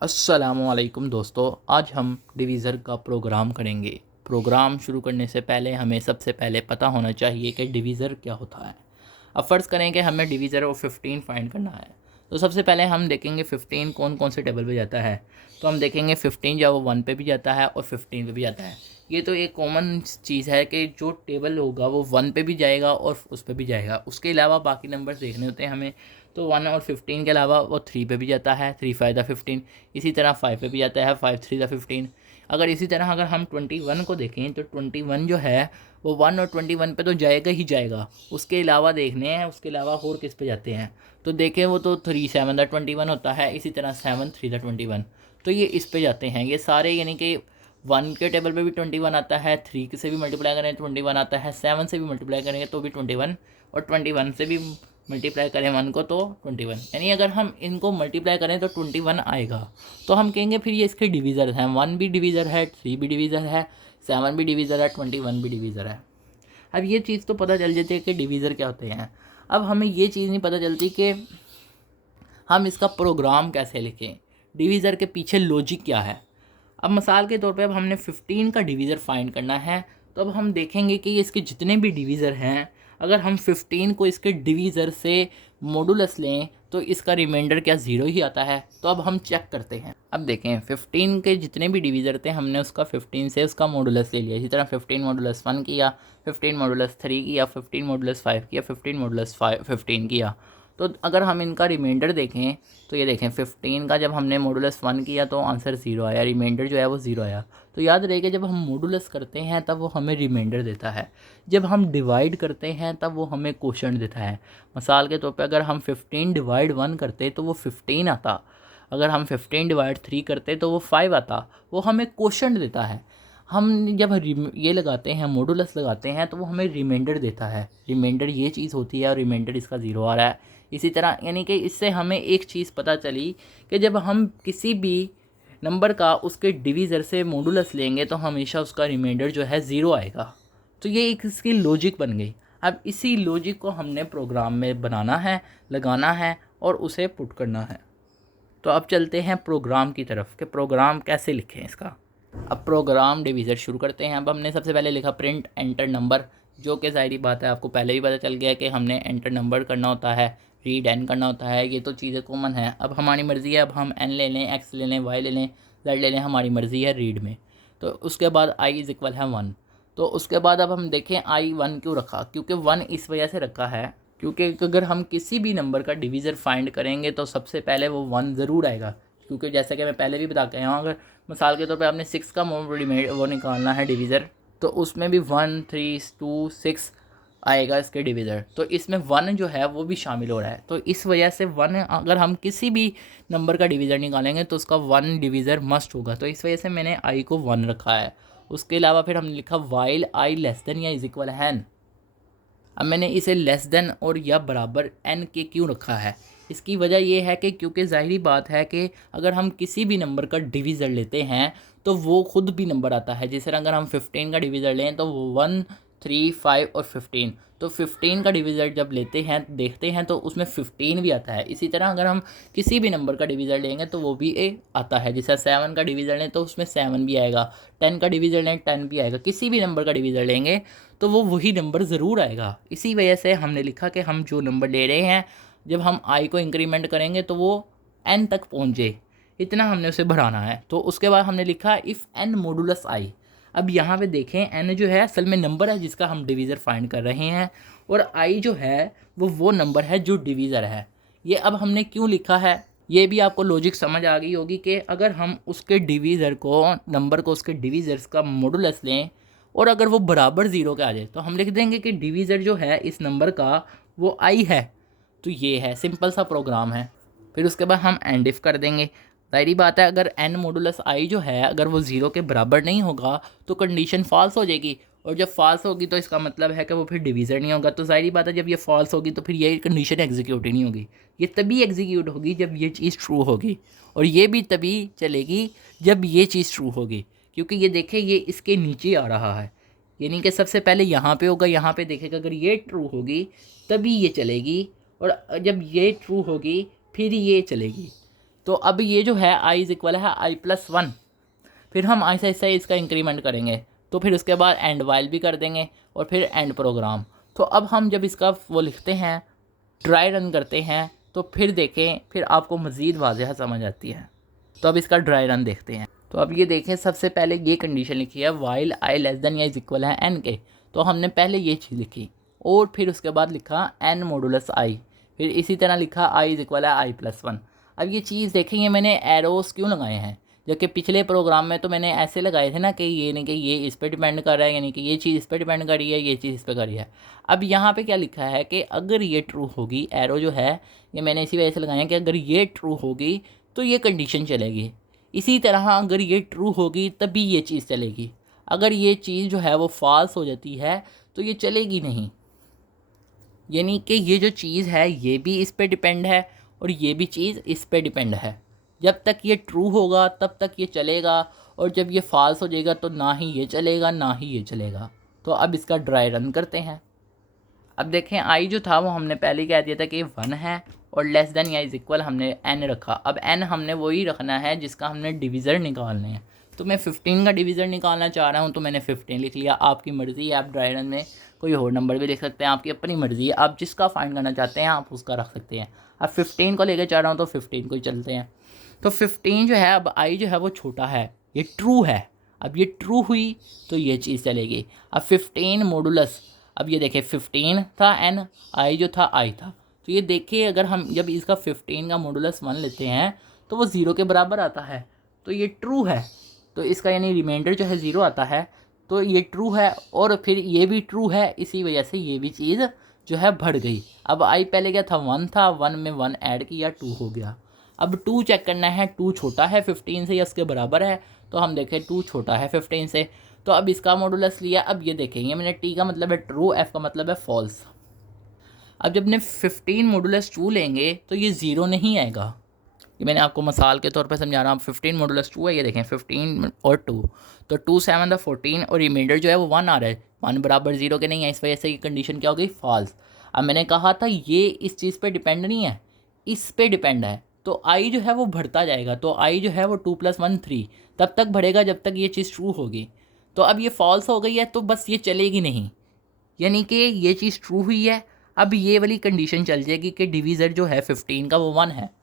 अस्सलामुअलैकुम दोस्तों, आज हम डिवीज़र का प्रोग्राम करेंगे। प्रोग्राम शुरू करने से पहले हमें सबसे पहले पता होना चाहिए कि डिवीज़र क्या होता है। अब फ़र्ज़ करें कि हमें डिवीज़र ऑफ 15 फाइंड करना है, तो सबसे पहले हम देखेंगे 15 कौन कौन से टेबल पे जाता है। तो हम देखेंगे 15 जो वो 1 पे भी जाता है और 15 पे भी जाता है। ये तो एक कॉमन चीज़ है कि जो टेबल होगा वो 1 पे भी जाएगा और उस पे भी जाएगा। उसके अलावा बाकी नंबर्स देखने होते हैं हमें। तो 1 और 15 के अलावा वो 3 पे भी जाता है, 3 5 15। इसी तरह 5 पे भी जाता है, 5 3 15। अगर इसी तरह अगर हम 21 को देखें तो 21 जो है वो 1 और 21 पे तो जाएगा ही जाएगा। उसके अलावा देखने हैं, उसके अलावा और किस पे जाते हैं। तो देखें वो तो 3 7 21 होता है, इसी तरह 7 3 21। तो ये इस पे जाते हैं ये सारे, यानी कि 1 के टेबल पे भी 21 आता है, 3 से भी मल्टीप्लाई करें तो 21 आता है, 7 से भी मल्टीप्लाई करेंगे तो भी 21, और 21 से भी मल्टीप्लाई करें 1 को तो 21। यानी अगर हम इनको मल्टीप्लाई करें तो 21 आएगा। तो हम कहेंगे फिर ये इसके डिवीज़र हैं, 1 भी डिवीज़र है, 3 भी डिवीज़र है, 7 भी डिवीज़र है, 21 भी डिवीज़र है। अब ये चीज़ तो पता चल जाती है कि डिवीज़र क्या होते हैं। अब हमें ये चीज़ नहीं पता चलती कि हम इसका प्रोग्राम कैसे लिखें, डिवीज़र के पीछे लॉजिक क्या है। अब मिसाल के तौर पे अब हमने 15 का डिवीज़र फाइंड करना है। तो अब हम देखेंगे कि ये इसके जितने भी डिवीज़र हैं, अगर हम 15 को इसके डिवीज़र से मॉडुलस लें तो इसका रिमाइंडर क्या ज़ीरो ही आता है। तो अब हम चेक करते हैं। अब देखें 15 के जितने भी डिवीज़र थे हमने उसका 15 से उसका मॉडुलस ले लिया। इसी तरह 15 मॉडुलस 1 किया, 15 मॉडुलस 3 किया, 15 मॉडुलस 5 किया, 15 मॉडुलस 15 किया। तो अगर हम इनका रिमाइंडर देखें तो ये देखें 15 का जब हमने मॉडुलस 1 किया तो आंसर 0 आया, रिमाइंडर जो है वो 0 आया। तो याद रहे जब हम मॉडुलस करते हैं तब वो हमें रिमाइंडर देता है, जब हम डिवाइड करते हैं तब वो हमें क्वोशंट देता है। मिसाल के तौर पे अगर हम 15 डिवाइड 1 करते तो वो 15 आता, अगर हम 15 डिवाइड 3 करते तो वो 5 आता। वो हमें क्वोशंट देता है। हम जब ये लगाते हैं, मॉडुलस लगाते हैं, तो वो हमें रिमाइंडर देता है। रिमाइंडर ये चीज़ होती है और रिमाइंडर इसका 0 आ रहा है। इसी तरह यानी कि इससे हमें एक चीज़ पता चली कि जब हम किसी भी नंबर का उसके डिवीज़र से मॉडुलस लेंगे तो हमेशा उसका रिमाइंडर जो है 0 आएगा। तो ये एक इसकी लॉजिक बन गई। अब इसी लॉजिक को हमने प्रोग्राम में बनाना है, लगाना है और उसे पुट करना है। तो अब चलते हैं प्रोग्राम की तरफ कि प्रोग्राम कैसे लिखें इसका। अब प्रोग्राम डिवीज़र शुरू करते हैं। अब हमने सबसे पहले लिखा प्रिंट एंटर नंबर, जो कि ज़ाहिरी बात है आपको पहले भी पता चल गया कि हमने एंटर नंबर करना होता है, रीड एन करना होता है। ये तो चीज़ें कॉमन है। अब हमारी मर्ज़ी है, अब हम एन ले लें, एक्स ले लें, वाई ले लें, जेड ले लें, हमारी मर्ज़ी है रीड में। तो उसके बाद आई इज़ इक्वल है 1। तो उसके बाद अब हम देखें आई 1 क्यों रखा, क्योंकि 1 इस वजह से रखा है क्योंकि अगर हम किसी भी नंबर का डिवीज़र फाइंड करेंगे तो सबसे पहले वो 1 ज़रूर आएगा। क्योंकि जैसा कि मैं पहले भी बता के आया हूँ, अगर मिसाल के तौर पे आपने 6 का रेडीमेड वो निकालना है डिवीज़र, तो उसमें भी 1 3 2 6 आएगा इसके डिवीज़र। तो इसमें 1 जो है वो भी शामिल हो रहा है। तो इस वजह से 1 अगर हम किसी भी नंबर का डिवीज़र निकालेंगे तो उसका 1 डिवीज़र मस्ट होगा। तो इस वजह से मैंने आई को 1 रखा है। उसके अलावा फिर हमने लिखा वाइल आई लेस देन या इज इक्वल है। अब मैंने इसे लेस देन और या बराबर एन के क्यों रखा है, इसकी वजह यह है कि क्योंकि ज़ाहिरी बात है कि अगर हम किसी भी नंबर का डिवीज़र लेते हैं तो वो ख़ुद भी नंबर आता है। जिस तरह अगर हम 15 का डिवीज़र लें तो वो 1 3 5 और 15। तो 15 का डिवीज़र जब लेते हैं देखते हैं तो उसमें 15 भी आता है। इसी तरह अगर हम किसी भी नंबर का डिवीज़र लेंगे तो वो भी आता है। जैसे 7 का डिवीज़र लें तो उसमें 7 भी आएगा, 10 का डिवीज़र लें 10 भी आएगा। किसी भी नंबर का डिवीज़र लेंगे तो वो वही नंबर ज़रूर आएगा। इसी वजह से हमने लिखा कि हम जो नंबर ले रहे हैं जब हम आई को इंक्रीमेंट करेंगे तो वो एन तक पहुँचे, इतना हमने उसे बढ़ाना है। तो उसके बाद हमने लिखा इफ़ एन मॉडुलस आई। अब यहाँ पे देखें एन जो है असल में नंबर है जिसका हम डिवीज़र फाइंड कर रहे हैं, और आई जो है वो नंबर है जो डिवीज़र है। ये अब हमने क्यों लिखा है ये भी आपको लॉजिक समझ आ गई होगी कि अगर हम उसके डिवीज़र को, नंबर को उसके डिवीज़र्स का मॉडुलस लें और अगर वो बराबर ज़ीरो के आ जाए तो हम लिख देंगे कि डिवीज़र जो है इस नंबर का वो आई है। तो ये है, सिंपल सा प्रोग्राम है। फिर उसके बाद हम एंड इफ़ कर देंगे। ज़ाहिरी बात है अगर एन मॉडुलस आई जो है अगर वो ज़ीरो के बराबर नहीं होगा तो कंडीशन फॉल्स हो जाएगी, और जब फॉल्स होगी तो इसका मतलब है कि वो फिर डिवीज़र नहीं होगा। तो ज़ाहिरी बात है जब ये फॉल्स होगी तो फिर ये कंडीशन एग्जीक्यूट ही नहीं होगी। ये तभी एग्जीक्यूट होगी जब ये चीज़ ट्रू होगी, और ये भी तभी चलेगी जब ये चीज़ ट्रू होगी। क्योंकि ये देखें ये इसके नीचे आ रहा है, यानी कि सबसे पहले यहाँ पे होगा, यहाँ पे देखेगा अगर ये ट्रू होगी तभी ये चलेगी, और जब ये ट्रू होगी फिर ये चलेगी। तो अब ये जो है आई इज इक्वल है i+1, फिर हम ऐसे ऐसे इसका इंक्रीमेंट करेंगे, तो फिर उसके बाद एंड वाइल भी कर देंगे और फिर एंड प्रोग्राम। तो अब हम जब इसका वो लिखते हैं, ट्राई रन करते हैं, तो फिर देखें, फिर आपको मज़ीद वाज़ह समझ आती है। तो अब इसका ड्राई रन देखते हैं। तो अब ये देखें, सबसे पहले ये कंडीशन लिखी है वाइल आई लेस देन या इज इक्वल है एन के, तो हमने पहले ये चीज़ लिखी और फिर उसके बाद लिखा एन मॉडुलस आई, फिर इसी तरह लिखा आई इज इक्वल है i+1। अब ये चीज़ देखेंगे मैंने एरोस क्यों लगाए हैं, जबकि पिछले प्रोग्राम में तो मैंने ऐसे लगाए थे ना कि ये नहीं कि ये इस पर डिपेंड कर रहा है, यानी कि ये चीज़ इस पर डिपेंड कर रही है, ये चीज़ इस पर कर रही है। अब यहाँ पे क्या लिखा है कि अगर ये ट्रू होगी, एरो जो है ये मैंने इसी वजह से लगाया कि अगर ये ट्रू होगी तो ये कंडीशन चलेगी, इसी तरह अगर ये ट्रू होगी तभी ये चीज़ चलेगी, अगर ये चीज़ जो है वो फॉल्स हो जाती है तो ये चलेगी नहीं। यानी कि ये जो चीज़ है ये भी इस पे डिपेंड है और ये भी चीज़ इस पे डिपेंड है। जब तक ये ट्रू होगा तब तक ये चलेगा, और जब ये फॉल्स हो जाएगा तो ना ही ये चलेगा ना ही ये चलेगा। तो अब इसका ड्राई रन करते हैं। अब देखें, आई जो था वो हमने पहले ही कह दिया था कि 1 है और लेस देन या इज इक्वल हमने एन रखा। अब एन हमने वही रखना है जिसका हमने डिवीज़र निकालने हैं। तो मैं 15 का डिवीज़र निकालना चाह रहा हूँ, तो मैंने 15 लिख लिया। आपकी मर्ज़ी है, आप ड्राई रन में कोई और नंबर भी लिख सकते हैं, आपकी अपनी मर्ज़ी है, आप जिसका फाइंड करना चाहते हैं आप उसका रख सकते हैं। अब 15 को लेकर चाह रहा हूँ तो 15 को ही चलते हैं। तो 15 जो है, अब आई जो है वो छोटा है, ये ट्रू है। अब ये ट्रू हुई तो ये चीज़ चलेगी। अब 15 मॉडुलस, अब ये देखिए 15 था एन, आई जो था आई था, तो ये देखिए अगर हम जब इसका 15 का मॉडुलस 1 लेते हैं तो वो 0 के बराबर आता है, तो ये ट्रू है। तो इसका यानी रिमाइंडर जो है 0 आता है, तो ये ट्रू है। और फिर ये भी ट्रू है, इसी वजह से ये भी चीज़ जो है बढ़ गई। अब आई पहले क्या था, 1 था, 1 में 1 ऐड किया, 2 हो गया। अब 2 चेक करना है, 2 छोटा है 15 से या उसके बराबर है, तो हम देखें 2 छोटा है 15 से, तो अब इसका मॉडुलस लिया। अब ये देखेंगे मैंने, टी का मतलब है ट्रू, एफ का मतलब है फॉल्स। अब जब ने 15 मॉडुलस 2 लेंगे तो ये 0 नहीं आएगा। ये मैंने आपको मिसाल के तौर पे समझा रहा हूँ। 15 मॉडुलस 2 है, ये देखें 15 और 2, तो 2 7 द 14 और रिमाइंडर जो है वो 1 आ रहा है, 1 बराबर 0 के नहीं है, इस वजह से ये कंडीशन क्या हो गई, फॉल्स। अब मैंने कहा था ये इस चीज़ पे डिपेंड नहीं है, इस पे डिपेंड है। तो आई जो है वो बढ़ता जाएगा, तो आई जो है वो 2 + 1 3 तब तक बढ़ेगा जब तक ये चीज़ ट्रू होगी। तो अब ये फॉल्स हो गई है तो बस ये चलेगी नहीं, यानी कि ये चीज़ ट्रू हुई है। अब ये वाली कंडीशन चल जाएगी कि डिवीज़र जो है 15 का वो 1 है।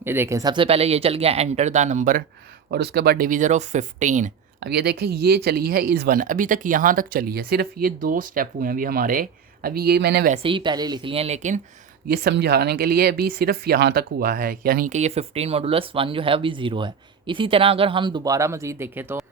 ये देखें, सबसे पहले ये चल गया एंटर द नंबर, और उसके बाद डिवीज़र ऑफ 15। अब ये देखें ये चली है इज़ 1, अभी तक यहाँ तक चली है, सिर्फ ये 2 स्टेप हुए हैं अभी हमारे। अभी ये मैंने वैसे ही पहले लिख लिए हैं, लेकिन ये समझाने के लिए अभी सिर्फ यहाँ तक हुआ है, यानी कि ये 15 मॉडुलस 1 जो है अभी 0 है। इसी तरह अगर हम दोबारा मज़ीद देखें तो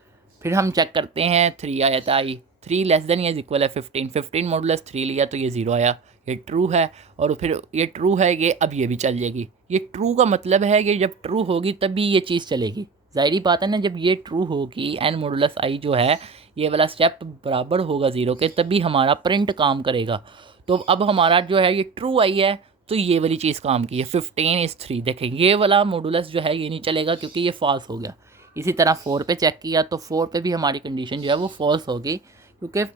फिर हम चेक करते हैं, 3 आया था आई, 3 लेस देन या इज इक्वल है 15, 15 मॉडुलस 3 लिया तो ये 0 आया, ये ट्रू है। और फिर ये ट्रू है, ये अब ये भी चल जाएगी। ये ट्रू का मतलब है कि जब ट्रू होगी तभी ये चीज़ चलेगी। ज़ाहिरी बात है ना, जब ये ट्रू होगी, एन मॉडुलस आई जो है ये वाला स्टेप बराबर होगा 0 के, तभी हमारा प्रिंट काम करेगा। तो अब हमारा जो है ये ट्रू आई है, तो ये वाली चीज़ काम की है, 15 इज़ 3। देखें ये वाला मॉडुलस जो है ये नहीं चलेगा क्योंकि ये फॉल्स हो गया। इसी तरह 4 पे चेक किया तो 4 पे भी हमारी कंडीशन जो है वो फॉल्स होगी, क्योंकि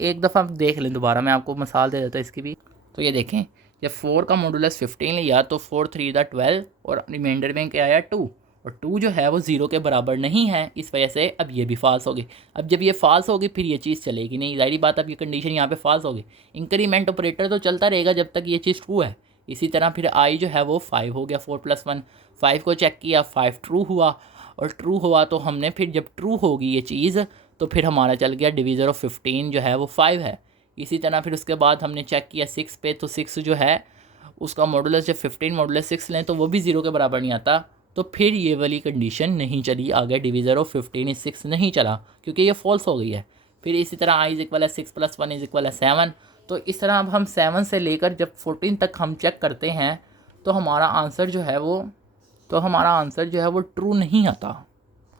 एक दफ़ा हम देख लें दोबारा, मैं आपको मिसाल दे देता हूँ इसकी भी। तो ये देखें, जब 4 का मॉडुलस 15 लिया तो 4 3 दा 12 और रिमाइंडर में क्या आया 2, और 2 जो है वो 0 के बराबर नहीं है, इस वजह से अब ये भी फॉल्स होगी। अब जब ये फॉल्स होगी फिर ये चीज़ चलेगी नहीं, ज़ाहिरी बात, अब ये कंडीशन यहाँ पे फॉल्स होगी। इंक्रीमेंट ऑपरेटर तो चलता रहेगा जब तक ये चीज़ ट्रू है। इसी तरह फिर आई जो है वो 5 हो गया, 4 + 1, 5 को चेक किया, 5 ट्रू हुआ, और ट्रू हुआ तो हमने फिर जब ट्रू होगी ये चीज़ तो फिर हमारा चल गया डिवीज़र ऑफ 15 जो है वो 5 है। इसी तरह फिर उसके बाद हमने चेक किया 6 पे, तो 6 जो है उसका मॉडुलस जब 15 मॉडुलस 6 लें तो वो भी 0 के बराबर नहीं आता, तो फिर ये वाली कंडीशन नहीं चली, आगे डिवीज़र ऑफ 15 इज 6 नहीं चला क्योंकि ये फॉल्स हो गई है। फिर इसी तरह आई इज इक्वल है 6 + 1 इज इक्वल है 7। तो इस तरह अब हम 7 से लेकर जब 14 तक हम चेक करते हैं तो हमारा आंसर जो है वो ट्रू नहीं आता,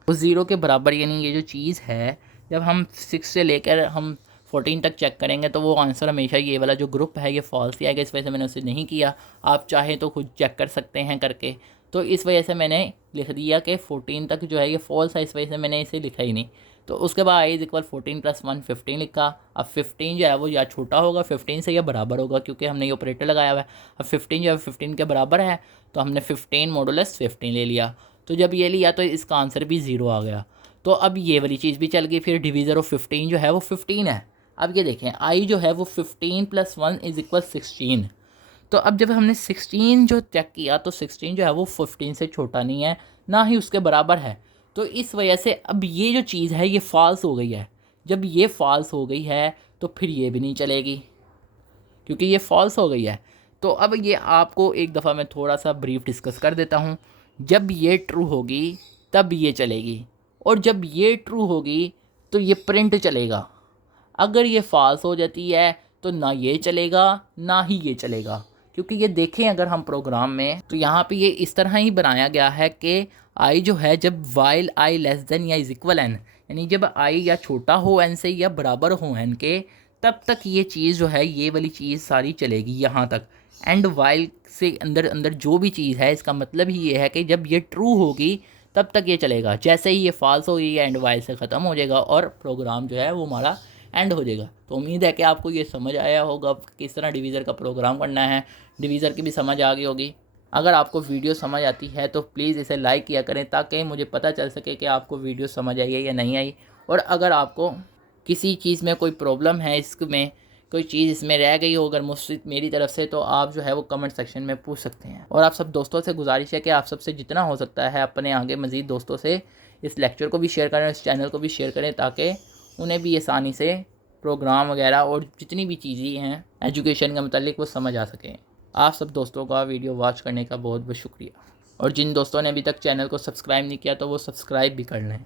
वो 0 के बराबर। यानी ये जो चीज़ है, जब हम 6 से लेकर हम 14 तक चेक करेंगे तो वो आंसर हमेशा ये वाला जो ग्रुप है ये फॉल्स ही आएगा, इस वजह से मैंने उसे नहीं किया। आप चाहें तो खुद चेक कर सकते हैं करके। तो इस वजह से मैंने लिख दिया कि 14 तक जो है ये फॉल्स है, इस वजह से मैंने इसे लिखा ही नहीं। तो उसके बाद आई इज इक्वल 14 + 1 15 लिखा। अब 15 जो है वो या छोटा होगा 15 से या बराबर होगा, क्योंकि हमने ये ऑपरेटर लगाया हुआ है। अब 15 जो है 15 के बराबर है, तो हमने 15 मॉडुलस 15 ले लिया। तो जब ये लिया तो इसका आंसर भी 0 आ गया। तो अब ये वाली चीज़ भी चल गई। फिर डिवीज़र ऑफ 15 जो है वो 15 है। अब ये देखें आई जो है वो 15 + 1 = 16। तो अब जब हमने 16 जो चेक किया तो 16 जो है वो 15 से छोटा नहीं है, ना ही उसके बराबर है। तो इस वजह से अब ये जो चीज़ है ये फ़ाल्स हो गई है। जब ये फ़ाल्स हो गई है तो फिर ये भी नहीं चलेगी, क्योंकि ये फ़ाल्स हो गई है। तो अब ये आपको एक दफ़ा मैं थोड़ा सा ब्रीफ डिस्कस कर देता हूँ। जब ये ट्रू होगी तब ये चलेगी, और जब ये ट्रू होगी तो ये प्रिंट चलेगा। अगर ये फ़ाल्स हो जाती है तो ना ये चलेगा ना ही ये चलेगा, क्योंकि ये देखें अगर हम प्रोग्राम में तो यहाँ पे ये इस तरह ही बनाया गया है कि आई जो है जब वाइल आई लेस देन या इज इक्वल एन, यानी जब आई या छोटा हो एन से या बराबर हो एन के, तब तक ये चीज़ जो है ये वाली चीज़ सारी चलेगी यहाँ तक। एंड वाइल से अंदर अंदर जो भी चीज़ है इसका मतलब ही ये है कि जब ये ट्रू होगी तब तक ये चलेगा। जैसे ही ये फॉल्स होगी एंड वाइल से ख़त्म हो जाएगा और प्रोग्राम जो है वो हमारा एंड हो जाएगा। तो उम्मीद है कि आपको ये समझ आया होगा किस तरह डिवीज़र का प्रोग्राम करना है। डिवीज़र की भी समझ आ गई होगी। अगर आपको वीडियो समझ आती है तो प्लीज़ इसे लाइक किया करें, ताकि मुझे पता चल सके कि आपको वीडियो समझ आई है या नहीं आई। और अगर आपको किसी चीज़ में कोई प्रॉब्लम है, इसमें कोई चीज़ इसमें रह गई हो अगर मुझसे मेरी तरफ से, तो आप जो है वो कमेंट सेक्शन में पूछ सकते हैं। और आप सब दोस्तों से गुजारिश है कि आप सबसे जितना हो सकता है अपने आगे मज़ीद दोस्तों से इस लेक्चर को भी शेयर करें, इस चैनल को भी शेयर करें, ताकि उन्हें भी आसानी से प्रोग्राम वगैरह और जितनी भी चीज़ें हैं एजुकेशन के मतलब वो समझ आ सकें। आप सब दोस्तों का वीडियो वॉच करने का बहुत बहुत शुक्रिया। और जिन दोस्तों ने अभी तक चैनल को सब्सक्राइब नहीं किया तो वो सब्सक्राइब भी कर लें।